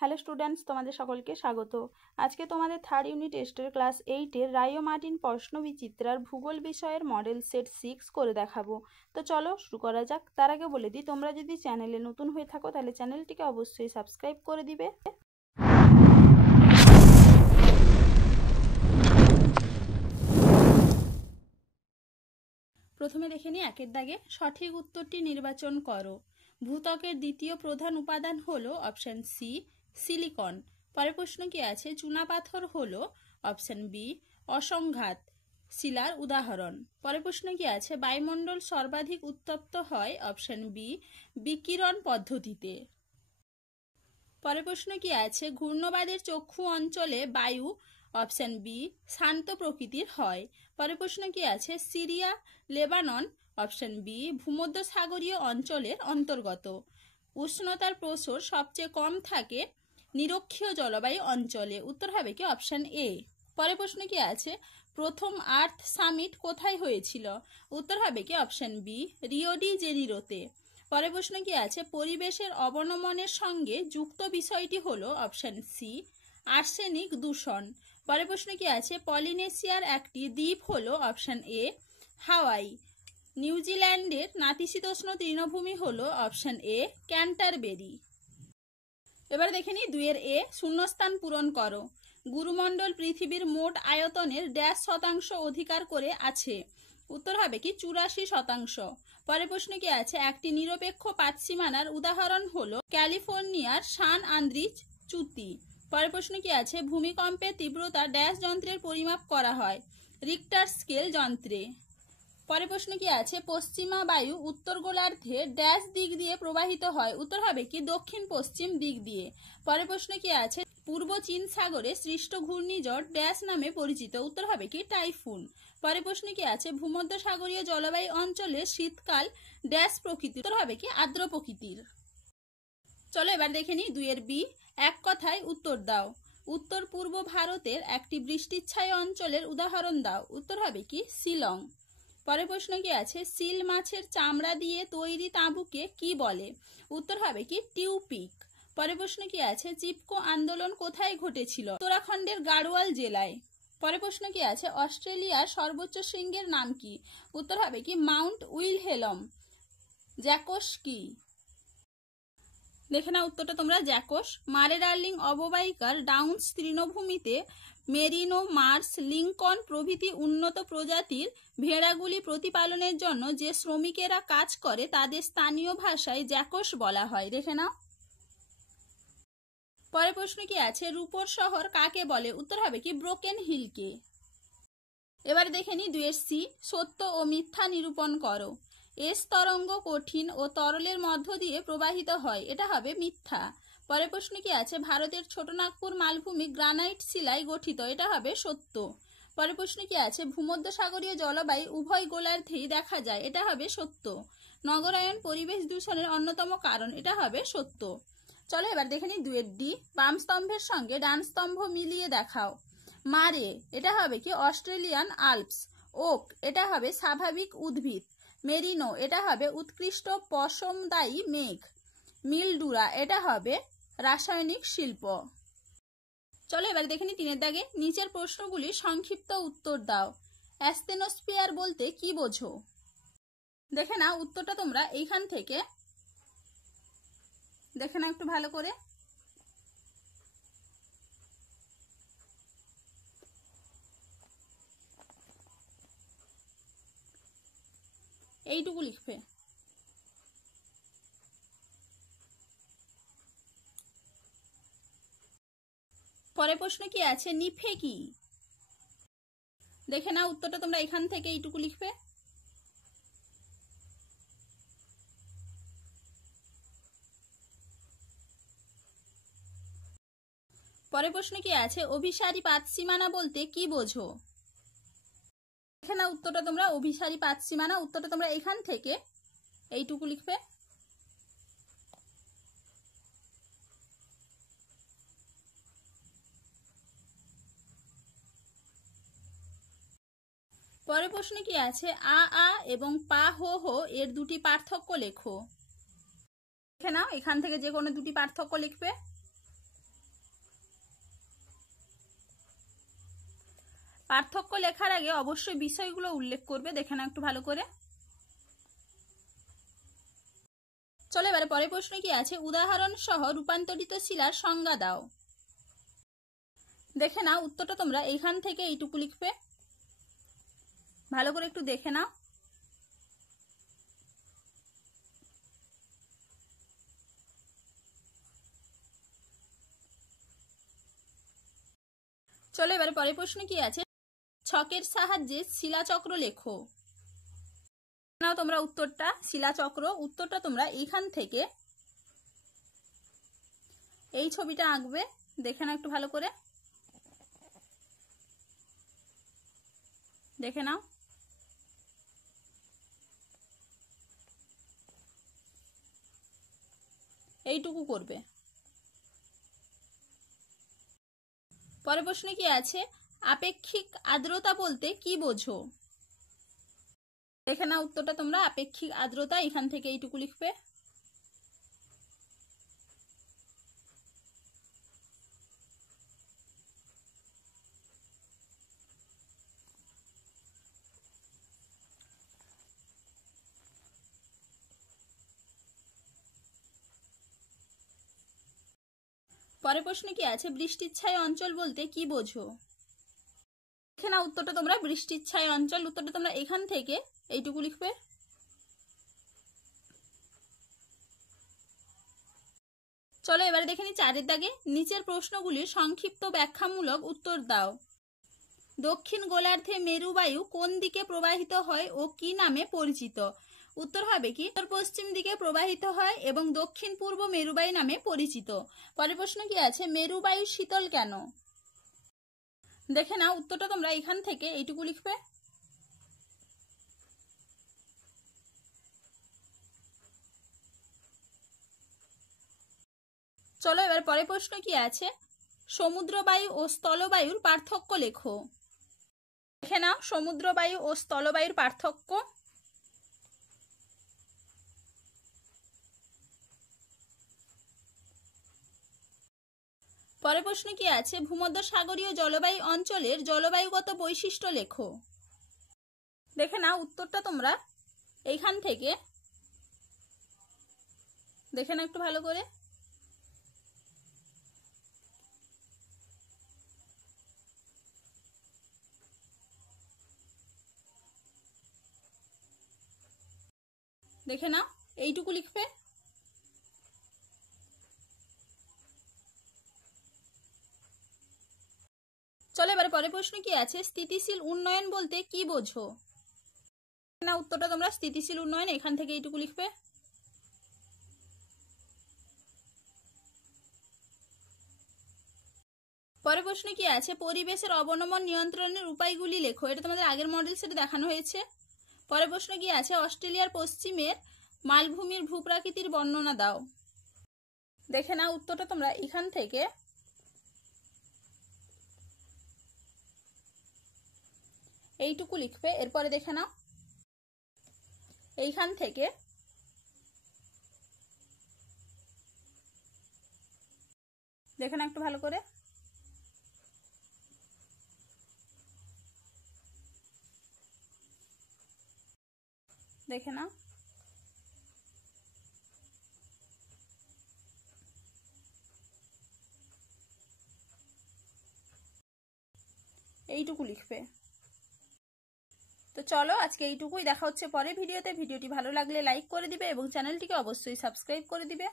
Hello students, তোমাদের সকলকে স্বাগত। আজকে তোমাদের থার্ড ইউনিট টেস্টের ক্লাস 8-এর রায় মার্টিন প্রশ্নবিচিত্রার ভূগোল বিষয়ের মডেল সেট 6 করে দেখাবো। তো চলো শুরু করা যাক। তার আগে বলে দিই, তোমরা যদি চ্যানেলে নতুন হয়ে থাকো তাহলে চ্যানেলটিকে অবশ্যই সাবস্ক্রাইব করে দিবে। প্রথমে দেখে নিই একের দাগে সঠিক উত্তরটি নির্বাচন করো। ভূত্বকের দ্বিতীয় প্রধান উপাদান হলো অপশন সি সিলিকন। পরের প্রশ্ন কি আছে? চুনাপাথর হলো অপশন বি অসংঘাত শিলার উদাহরণ। পরের প্রশ্ন কি আছে? বায়ুমণ্ডল সর্বাধিক উত্তপ্ত হয় অপশন বি বিকিরণ পদ্ধতিতে। পরের প্রশ্ন কি আছে? ঘূর্ণবাদের চক্ষু অঞ্চলে বায়ু অপশন বি শান্ত প্রকৃতির হয়। পরের প্রশ্ন কি আছে? সিরিয়া লেবানন অপশন বি ভূমধ্যসাগরীয় অঞ্চলের অন্তর্গত। উষ্ণতার প্রসার সবচেয়ে কম থাকে নিরক্ষীয় জলবায়ু অঞ্চলে। উত্তর হবে কি অপশন এ। পরের প্রশ্ন কি আছে? প্রথম আর্থ সামিট কোথায় হয়েছিল? উত্তর হবে কি অপশন বি রিও ডি জেনিরোতে। পরের প্রশ্ন কি আছে? পরিবেশের অবনমনের সঙ্গে যুক্ত বিষয়টি হলো অপশন সি আর্সেনিক দূষণ। পরের প্রশ্ন কি আছে? পলিনেশিয়ার একটি দ্বীপ হলো অপশন এ হাওয়াই। নিউজিল্যান্ডের নাতিশীতোষ্ণ তৃণভূমি হলো অপশন এ ক্যান্টারবেরি। এবার দেখে নিই 2-এর এ শূন্যস্থান পূরণ করো। গুরুমণ্ডল পৃথিবীর মোট আয়তনের ড্যাশ শতাংশ অধিকার করে আছে? উত্তর হবে কি 84%। পরের প্রশ্ন কি আছে? একটি নিরপেক্ষ পাতসীমানার উদাহরণ হলো ক্যালিফোর্নিয়ার সান আন্দ্রিজ চুক্তি। পরের প্রশ্ন কি আছে? ভূমিকম্পের তীব্রতা ড্যাশ যন্ত্রের পরিমাপ করা হয়? রিক্টার স্কেল যন্ত্রে। পরের প্রশ্ন কি আছে? পশ্চিমা বায়ু উত্তর গোলার্ধে ড্যাশ দিক দিয়ে প্রবাহিত হয়? উত্তর হবে কি দক্ষিণ পশ্চিম দিক দিয়ে। পরের প্রশ্ন কি আছে? পূর্ব চীন সাগরে সৃষ্ট ঘূর্ণিঝড় ড্যাশ নামে পরিচিত? উত্তর হবে কি টাইফুন। পরের প্রশ্ন কি আছে? ভূমধ্যসাগরীয় জলবায়ু অঞ্চলে শীতকাল ড্যাশ প্রকৃতির? উত্তর হবে কি আর্দ্র প্রকৃতির। চলো এবার দেখে নিই 2-এর বি এক কথায় উত্তর দাও। উত্তর পূর্ব ভারতের একটি বৃষ্টিচ্ছায় অঞ্চলের উদাহরণ দাও? উত্তর হবে কি শিলং। পরের প্রশ্ন কি আছে? সিল মাছের চামড়া দিয়ে তৈরি তাঁবুকে কি বলে? উত্তর হবে কি টিউপিক। পরের প্রশ্ন কি আছে? চিপকো আন্দোলন কোথায় ঘটেছিল? উত্তরাখণ্ডের গাড়োয়াল জেলায়। পরের প্রশ্ন কি আছে? অস্ট্রেলিয়ার সর্বোচ্চ শৃঙ্গের নাম কি? উত্তর হবে কি মাউন্ট উইলহেলম। জ্যাকোস কি? দেখে না উত্তরটা তোমরা। জ্যাকোস। মারে ডার্লিং অববাহিকার ডাউন্স তৃণভূমিতে মেরিনো মার্স লিঙ্কন প্রভৃতি উন্নত প্রজাতির ভেড়াগুলি প্রতিপালনের জন্য যে শ্রমিকেরা কাজ করে তাদের স্থানীয় ভাষায় জ্যাকোস বলা হয়। দেখে নাও। পরের প্রশ্ন কি আছে? রূপোর শহর কাকে বলে? উত্তর হবে কি ব্রোকেন হিলকে। এবার দেখে নি 2-এর সি সত্য ও মিথ্যা নিরূপণ করো। এস তরঙ্গ কঠিন ও তরলের মধ্য দিয়ে প্রবাহিত হয়? এটা হবে মিথ্যা। পরের প্রশ্ন কি আছে? ভারতের ছোটনাগপুর মালভূমি গ্রানাইট শিলায় গঠিত? এটা হবে সত্য। পরের প্রশ্ন কি আছে? ভূমধ্যসাগরীয় জলবায়ু উভয় গোলার্ধেই দেখা যায়? এটা হবে সত্য। নগরায়ন পরিবেশ দূষণের অন্যতম কারণ? এটা হবে সত্য। চলো এবার দেখে নিই 2-এর ডি বাম স্তম্ভের সঙ্গে ডান স্তম্ভ মিলিয়ে দেখাও। মারে এটা হবে কি অস্ট্রেলিয়ান আল্পস। ওক এটা হবে স্বাভাবিক উদ্ভিদ। মেরিনো এটা হবে উৎকৃষ্ট পশমদায়ী মেঘ। মিলডুরা এটা হবে রাসায়নিক শিল্প। চলো এবার দেখে নি 3-এর দাগে নিচের প্রশ্নগুলির সংক্ষিপ্ত উত্তর দাও। অ্যাস্টেনোস্ফিয়ার বলতে কি বোঝো? দেখে না উত্তরটা তোমরা এইখান থেকে দেখে না একটু ভালো করে। এইটুকু লিখবে। পরের প্রশ্ন কি আছে? নিফে কি? দেখে না উত্তরটা তোমরা এখান থেকে এইটুকু লিখবে। পরের প্রশ্ন কি আছে? অভিসারী পাতসীমানা বলতে কি বোঝো? দেখে না উত্তরটা তোমরা অভিসারী পাতসীমানা। উত্তরটা তোমরা এখান থেকে এইটুকু লিখবে। পরের প্রশ্ন কি আছে? আ আ এবং পা হো হো এর দুটি পার্থক্য লেখো। দেখে নাও এখান থেকে যে কোনো দুটি পার্থক্য লিখবে। পার্থক্য লেখার আগে অবশ্যই বিষয়গুলো উল্লেখ করবে, দেখে নাও একটু ভালো করে। চলো এবারে পরের প্রশ্ন কি আছে, উদাহরণ সহ রূপান্তরিত শিলার সংজ্ঞা দাও। দেখে নাও উত্তরটা তোমরা এইখান থেকে এইটুকু লিখবে, ভালো করে একটু দেখে নাও। চলো এবারে পরের প্রশ্ন কি আছে, ছকের সাহায্যে শিলাচক্র লেখো। নাও তোমরা উত্তরটা, শিলাচক্র উত্তরটা তোমরা এইখান থেকে এই ছবিটা আঁকবে, দেখে নাও একটু ভালো করে, দেখে নাও। এইটুকু করবে। পরের প্রশ্নে কি আছে, আপেক্ষিক আর্দ্রতা বলতে কি বোঝো। দেখে নাও উত্তরটা তোমরা, আপেক্ষিক আর্দ্রতা এখান থেকে এইটুকু লিখবে। পরের প্রশ্নে কি আছে, বৃষ্টিচ্ছায় অঞ্চল বলতে কি বোঝো। দেখে নাও উত্তরটা তোমরা, বৃষ্টিচ্ছায় অঞ্চল উত্তরটা তোমরা এখান থেকে এইটুকু লিখবে। চলো এবারে দেখে নি 4 এর দাগে, নিচের প্রশ্নগুলির সংক্ষিপ্ত ব্যাখ্যামূলক উত্তর দাও। দক্ষিণ গোলার্ধে মেরুবায়ু কোন দিকে প্রবাহিত হয় ও কি নামে পরিচিত। উত্তর হবে কি, উত্তর পশ্চিম দিকে প্রবাহিত হয় এবং দক্ষিণ পূর্ব মেরুবায়ু নামে পরিচিত। পরের প্রশ্ন কি আছে, মেরুবায়ু শীতল কেন। দেখে নাও উত্তরটা তোমরা এখান থেকে এইটুকু লিখবে। চলো এবার পরের প্রশ্ন কি আছে, সমুদ্রবায়ু ও স্থলবায়ুর পার্থক্য লেখো। দেখে নাও সমুদ্রবায়ু ও স্থলবায়ুর পার্থক্য। পরের প্রশ্ন কি আছে, ভূমধ্যসাগরীয় জলবায়ু অঞ্চলের জলবায়ুগত বৈশিষ্ট্য লেখো। দেখে নাও উত্তরটা তোমরা এইখান থেকে, দেখে নাও একটু ভালো করে। দেখে নাও এইটুকু লিখবে। চলো এবারে পরের প্রশ্ন কি আছে, স্থিতিশীল উন্নয়ন বলতে কি বোঝো। না উত্তরটা তোমরা স্থিতিশীল উন্নয়ন এখান থেকে এইটুকু লিখবে। পরের প্রশ্ন কি আছে, পরিবেশের অবনমন নিয়ন্ত্রণের উপায়গুলি লেখো। এটা তোমাদের আগের মডেল সেটে দেখানো হয়েছে। পরের প্রশ্ন কি আছে, অস্ট্রেলিয়ার পশ্চিমের মালভূমির ভূপ্রাকৃতির বর্ণনা দাও। দেখে নাও উত্তরটা তোমরা এখান থেকে এইটুকু লিখবে। এরপরে দেখে নাও এইখান থেকে দেখে নাও একটু ভালো করে। দেখে নাও এইটুকু লিখবে। তো চলো আজকে এইটুকুই, দেখা হচ্ছে পরের ভিডিওতে। ভিডিওটি ভালো লাগলে লাইক করে দিবে এবং চ্যানেলটিকে অবশ্যই সাবস্ক্রাইব করে দিবে।